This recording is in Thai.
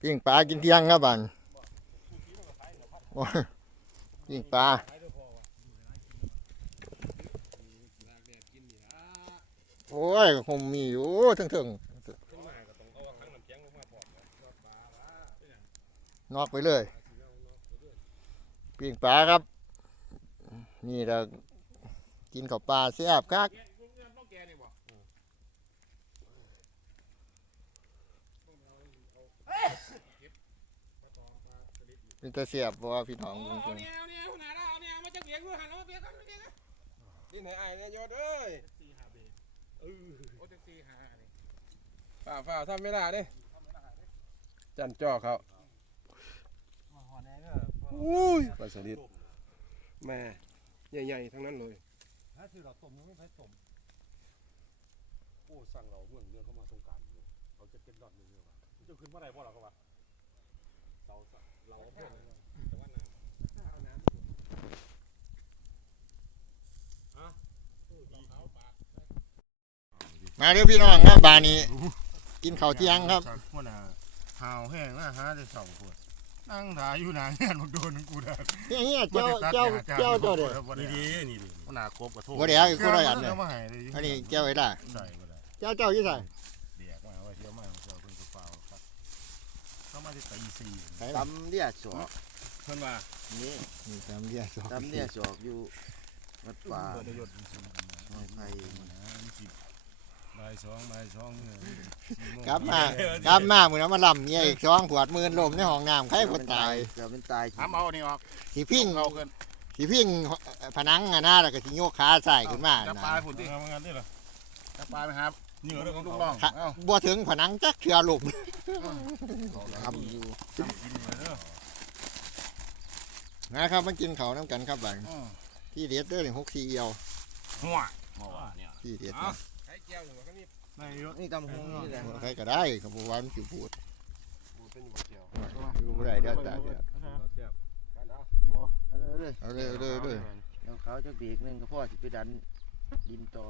ปิ้งปลากินเที่ยงครับบันโอ้ยปิ้งปลาโอ้ยคงมีอยู่ถึงถึงนอกไปเลยปิ้งปลาครับ นี่เรากินข้าวปลาแซ่บคัก เป็นตาเสียบบ่ว่าพี่น้องเอาจริงเนี่ยเอาเนี่ยหัวหน้าเราเอาเนี่ยเอามาจากเบียงดูหันเอาเบียงกันเบียงกันนี่ไหนไอ้เนี่ยยอดเอ้ยเออโอ้จังสี่หานี่ฝ่าฝ่าทำไม่ได้เด้จันจ่อเขาอุ้ยปลาสลิดแม่ใหญ่ๆทั้งนั้นเลยถ้าซื้อเราต้มไม่ใช่ต้มโอ้สั่งเราเมื่อเดือนเข้ามาสงการอยู่เขาจะเป็นดอดหนึ่งเลยว่ะจะขึ้นเมื่อไหร่พ่อเราก็ว่า เราเราเพื่อนแต่ว่าน้ำๆมาเด้อพี่น้องครับบานนี้ กินข้าวเที่ยงครับหัวหน้าหาวแห้งนะหาได้สองคนนั่งถ่ายอยู่นานงานมันโดนกูได้เฮียเฮียเจ้าเจ้าเจ้าเจ้าเด้อนี่ดีนี่ดีหัวหน้าครบกับโทษบ่ได้เอาอีกคนละอันเลยมาให้เลยอันนี้แก้วไอ้ล่ะใส่บ่ได้เจ้าเจ้าอยู่ไส มาที่ตีสี่ไหนล่ะตำเลียสอกเพิ่นว่านี่นี่ตามเรียกสองตำเลียสอกอยู่วัดป่าประโยชน์จริงหอยไผ่ๆสิบ่ายสองบ่ายสองเนี่ยสี่โงกลับมากลับมามื้อนั้นมาลำเมียอีกสองขวดมือลมในห้องน้ำใครบ่ตายเกือบเป็นตายทำเอานี่ออกสิพิงเอาขึ้นสิพิงผนังอะนะแล้วก็สิโยกขาใส่ขึ้นมาจับนะปลาฝุ่นดิเอางั้นดิเหรอจับปลาไหมครับ เหงื่อเรื่องของลูกน้องค่ะเอ้าบ่ถึงผนังจักเทื่อลมทำอยู่ทำกินเลยเด้อนะครับมากินข้าวน้ำกันครับบัดอืมที่เด็ดเด้อนี่6 4เอียวหัวหัวเนี่ยที่เด็ดไข่แก้วอยู่ว่าก็นี่นายกนี่ตำหงนี่แหละใครก็ได้ก็บ่ว่ามันสิพูดปูเป็นอยู่บ่เกี่ยวอยู่บ่ได้เด้อตาเด้อเสียบกันเอาเอาเลยเอาเลยเอาเลยเอาเลย เดี๋ยวเขาจะเบรกหนึงก็พ่อสิไปดันดินต่อ